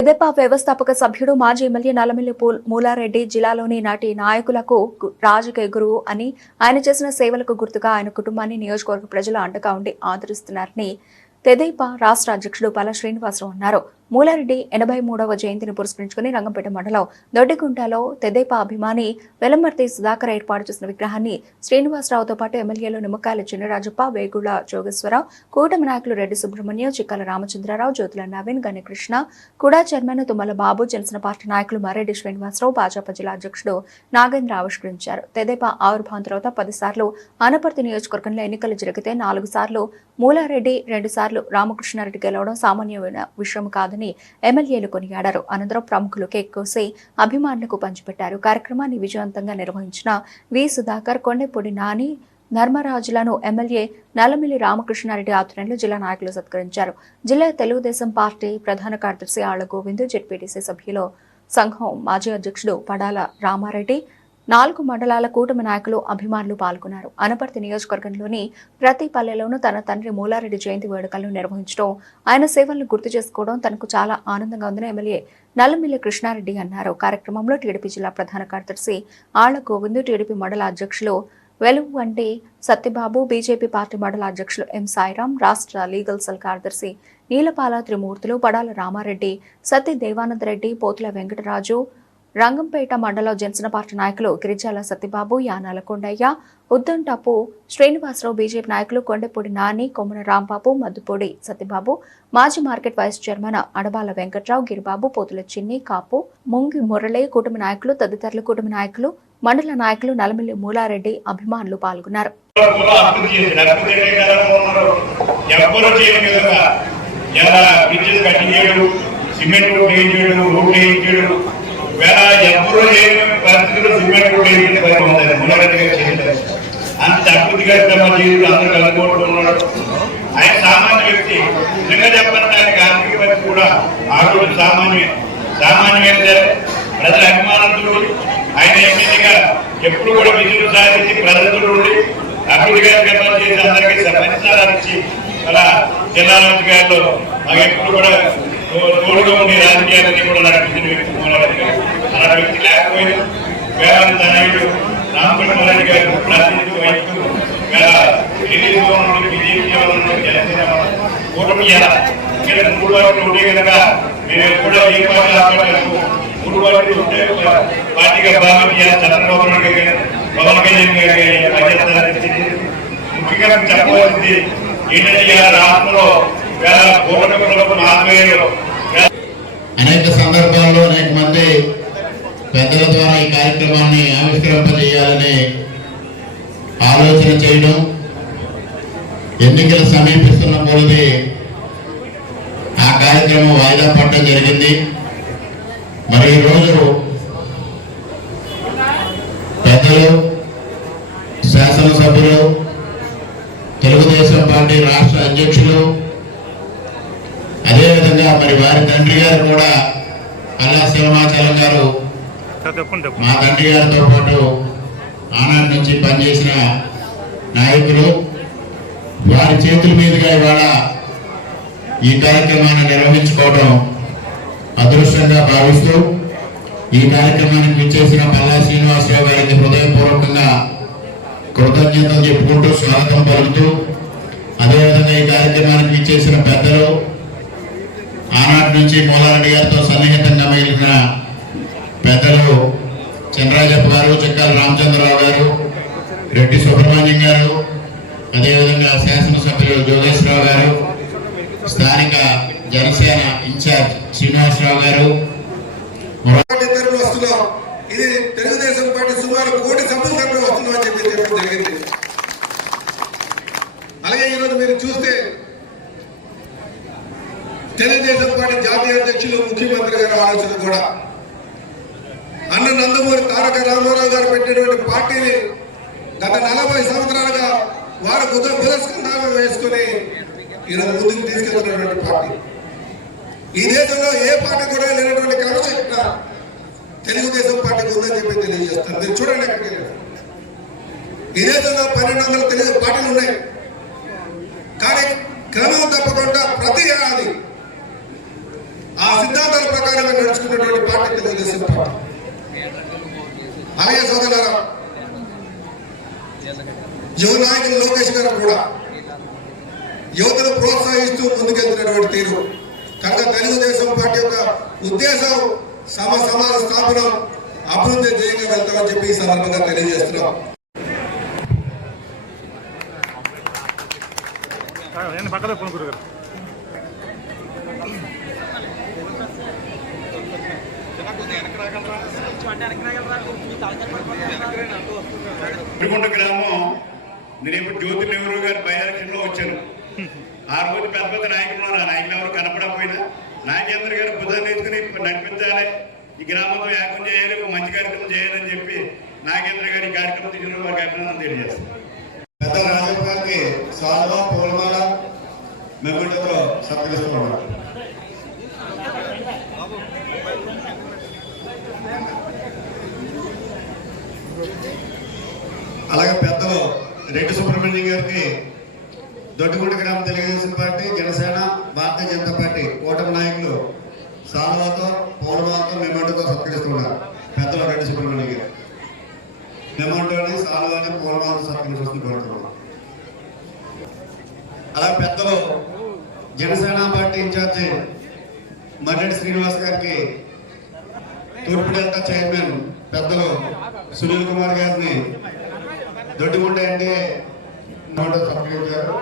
తెదేపా వ్యవస్థాపక సభ్యుడు మాజీ ఎమ్మెల్యే నల్లమిల్లి పూల్- మూలారెడ్డి జిల్లాలోని నాటి నాయకులకు రాజకీయ గురువు అని ఆయన చేసిన సేవలకు గుర్తుగా ఆయన కుటుంబాన్ని నియోజకవర్గ ప్రజలు అండగా ఉండి ఆదరిస్తున్నారని తెదేపా రాష్ట్ర అధ్యక్షుడు పల శ్రీనివాసరావు అన్నారు. మూలారెడ్డి ఎనభై మూడవ జయంతిని పురస్కరించుకుని రంగంపేట మండలం దొడ్డిగుంటలో తెదేపా అభిమాని వెలంమర్తి సుధాకర్ ఏర్పాటు చేసిన విగ్రహాన్ని శ్రీనివాసరావుతో పాటు ఎమ్మెల్యేలు నిమ్మకాయల చిన్నరాజప్ప వేగుళ్ళ జోగేశ్వరరావు కూటమి నాయకులు Reddy Subrahmanyam చిక్కల Ramachandra Rao Jyothula Naveen Ganakrishna KUDA chairman Tummala Babu Janasena party నాయకులు మారెడ్డి శ్రీనివాసరావు భాజపా జిల్లా అధ్యక్షుడు నాగేంద్ర ఆవిష్కరించారు. తెదేపా ఆవిర్భావం తర్వాత పదిసార్లు అనపర్తి నియోజకవర్గంలో ఎన్నికలు జరిగితే నాలుగు సార్లు మూలారెడ్డి రెండు సార్లు రామకృష్ణారెడ్డి గెలవడం సామాన్యమైన విషయం కాదని ఎమ్మెల్యేలు కొనియాడారు. అనంతరం ప్రముఖులు కేక్ కోసి అభిమానులకు పంచిపెట్టారు. కార్యక్రమాన్ని విజయవంతంగా నిర్వహించిన వి. సుధాకర్ కొండెపూడి నాని ధర్మరాజులను ఎమ్మెల్యే నల్లమిల్లి రామకృష్ణారెడ్డి ఆధ్వర్యంలో జిల్లా నాయకులు సత్కరించారు. జిల్లా తెలుగుదేశం పార్టీ ప్రధాన కార్యదర్శి ఆళ్ళ గోవింద్ జెడ్పీటీసీ సభ్యులు సంఘం మాజీ అధ్యక్షుడు పడాల రామారెడ్డి నాలుగు మండలాల కూటమి నాయకులు అభిమానులు పాల్గొన్నారు. అనపర్తి నియోజకవర్గంలోని ప్రతి పల్లెలోనూ తన తండ్రి మూలారెడ్డి జయంతి వేడుకలను నిర్వహించడం ఆయన సేవలను గుర్తు చేసుకోవడం తనకు చాలా ఆనందంగా ఉందని ఎమ్మెల్యే నల్లమిల్లి కృష్ణారెడ్డి అన్నారు. కార్యక్రమంలో టీడీపీ జిల్లా ప్రధాన కార్యదర్శి ఆళ్ళ గోవింద్ టీడీపీ మండల అధ్యక్షులు వెలుగు వంటి సత్యబాబు బీజేపీ పార్టీ మండల అధ్యక్షులు ఎం సాయిరాం రాష్ట్ర లీగల్ సెల్ కార్యదర్శి నీలపాల త్రిమూర్తులు పడాల రామారెడ్డి సత్య దేవానందరెడ్డి పోతుల వెంకటరాజు రంగంపేట మండలం జనసేన పార్టీ నాయకులు గిరిజాల సత్యబాబు యానాల కొండయ్య ఉద్దంటపు శ్రీనివాసరావు బీజేపీ నాయకులు కొండపూడి నాని కొమ్మన రాంబాబు మద్దుపూడి సత్యబాబు మాజీ market vice chairman Adabala Venkatrao Giribabu Pothula Chinni Kapu Mungi Murali కూటమి నాయకులు తదితరులు కూటమి నాయకులు మండల నాయకులు నలమిల్లి మూలారెడ్డి అభిమానులు పాల్గొన్నారు. సిమెంట్ రోడ్ వేయించడం రోడ్లు వేయించడం వేళ ఎవ్వరూ చేయని పరిస్థితుల్లో సిమెంట్ పని అంత అభివృద్ధి కార్యక్రమ జీవితం అందరూ కలుపుకుంటూ ఆయన సామాన్య వ్యక్తి నిజంగా చెప్పాలంటే ఆయనకి ఆర్థిక పరిస్థితి కూడా ఆ రోజు సామాన్య సామాన్యమైన ప్రజల అభిమానంతో ఆయన ఎమ్మెల్యేగా ఎప్పుడు కూడా విధులు సాధించి ప్రజలతో ఉండి అభివృద్ధి కార్యక్రమాలు చేసి అందరికీ సమాచారాన్ని ఇచ్చి అలా జిల్లా గారిలో మాకు ఎప్పుడు కూడా తోడుగా ఉండే రాజకీయాలన్నీ కూడా నడిపించిన వ్యక్తి మోహన్ గారు. అలా వ్యక్తి లేకపోయినా వేలాంత నాయుడు రామకృష్ణారెడ్డి గారు ప్రాతినిధ్యం వహిస్తూ వేళ ఢిల్లీ నుండి బీజేపీ నుండి జనసేన కూటమి మూడు వాటిలు ఉంటే కనుక మేము ఎప్పుడో ఏ పార్టీ ఆపడానికి మూడు వాటిలు ఉంటే ఒక పార్టీగా భావించి చంద్రబాబు నాయుడు గారు పవన్ కళ్యాణ్ గారి బాధ్యత ముఖ్యంగా చెప్పవలసింది ఏంటంటే ఇవాళ రాష్ట్రంలో అనేక సందర్భాల్లో అనేక మంది పెద్దల ద్వారా ఈ కార్యక్రమాన్ని ఆవిష్కరింపజేయాలని ఆలోచన చేయడం ఎన్నికలు సమీపిస్తున్న కొలది ఆ కార్యక్రమం వాయిదా పడటం జరిగింది. మరి ఈరోజు పెద్దలు శాసనసభ్యులు తెలుగుదేశం పార్టీ రాష్ట్ర అధ్యక్షులు అదేవిధంగా మరి వారి తండ్రి గారు కూడా అల్లా శివమాచలం గారు మా తండ్రి గారితో పాటు ఆనాటి నుంచి పనిచేసిన నాయకులు వారి చేతుల మీదుగా ఇవాళ ఈ కార్యక్రమాన్ని నిర్వహించుకోవడం అదృష్టంగా భావిస్తూ ఈ కార్యక్రమానికి విచ్చేసిన పల్లా శ్రీనివాసరావు గారికి హృదయపూర్వకంగా కృతజ్ఞతలు చెప్పుకుంటూ స్వాగతం పలుకుతూ అదేవిధంగా ఈ కార్యక్రమానికి విచ్చేసిన పెద్దలు ఆనాటి నుంచి మూలారెడ్డి గారితో సన్నిహితంగా మిగిలిన పెద్దలు చంద్రాజప్ప గారు చెక్కాల రామచంద్రరావు గారు రెడ్డి సుబ్రహ్మణ్యం గారు అదేవిధంగా శాసనసభ్యులు జోగేశ్వరరావు గారు స్థానిక జనసేన ఇన్ఛార్జ్ శ్రీనివాసరావు గారు. ఇది తెలుగుదేశం పార్టీ సుమారు కోటి సభ్యుల చెప్పి చెప్పడం జరిగింది. అలాగే ఈరోజు మీరు చూస్తే తెలుగుదేశం పార్టీ జాతీయ అధ్యక్షులు ముఖ్యమంత్రి గారి ఆలోచన కూడా. అన్న నందమూరి తారక రామారావు గారు పెట్టినటువంటి పార్టీని గత నలభై సంవత్సరాలుగా వారు బుధ బుధస్కంధాలు వేసుకుని ఈరోజు ముందుకు తీసుకెళ్తున్నటువంటి పార్టీ. ఈ దేశంలో ఏ పార్టీ కూడా లేనటువంటి క్రమశిక్షణ తెలుగుదేశం పార్టీకి ఉందని చెప్పి తెలియజేస్తాను మీరు చూడండి ఎక్కడికి ఈ దేశంలో పన్నెండు వందల తెలుగు పార్టీలు ఉన్నాయి. కానీ క్రమం తప్పకుండా ప్రతి ఏడాది ఆ సిద్ధాంతాల ప్రకారంగా నడుచుకున్నటువంటి పార్టీ తెలుగుదేశం పార్టీ అలాగే సోదరులారా యువ నాయకులు లోకేష్ గారు కూడా యువతను ప్రోత్సహిస్తూ ముందుకెళ్తున్నటువంటి తీరు. కనుక తెలుగుదేశం పార్టీ యొక్క ఉద్దేశం సమ సమాజ స్థాపనం అభివృద్ధి ధ్యేయంగా వెళ్తామని చెప్పి ఈ సందర్భంగా తెలియజేస్తున్నాం. పక్కన ఫోన్ గ్రామం నేను ఇప్పుడు జ్యోతి నెహ్రూ గారి బై ఎలక్షన్లో వచ్చాను. ఆ రోజు పెద్ద పెద్ద నాయకులు ఆ నాయకులు ఎవరు కనపడకపోయినా నాగేంద్ర గారు బుధాన్ని ఎత్తుకుని నడిపించాలి. ఈ గ్రామంలో ఏకం చేయాలి ఒక మంచి కార్యక్రమం చేయాలని చెప్పి నాగేంద్ర గారి ఈ కార్యక్రమం తీసుకున్న వారికి అభినందన తెలియజేస్తాను. పెద్ద రాజు గారికి సాల్వా పూలమాల మెమెంటోతో సత్కరిస్తున్నాం. అలాగే పెద్దలు రెడ్డి సుబ్రహ్మణ్యం గారికి దొడ్డిగుంట గ్రామ తెలుగుదేశం పార్టీ జనసేన భారతీయ జనతా పార్టీ కూటమి నాయకులు సాల్వాతో పౌరవాతో మెమెంటోతో సత్కరిస్తున్నారు. పెద్దలు రెడ్డి సుబ్రహ్మణ్యం గారు. మెమంటోని సాల్వాని పౌరవాతో సత్కరిస్తూ కోరుతున్నాం. అలా పెద్దలు జనసేన పార్టీ ఇన్ఛార్జి మర్రెడ్డి శ్రీనివాస్ గారికి తూర్పు డెల్టా చైర్మన్ పెద్దలు సునీల్ కుమార్ గారిని దొడ్డిగుంట ఎన్డీఏ నోటు సత్కరించారు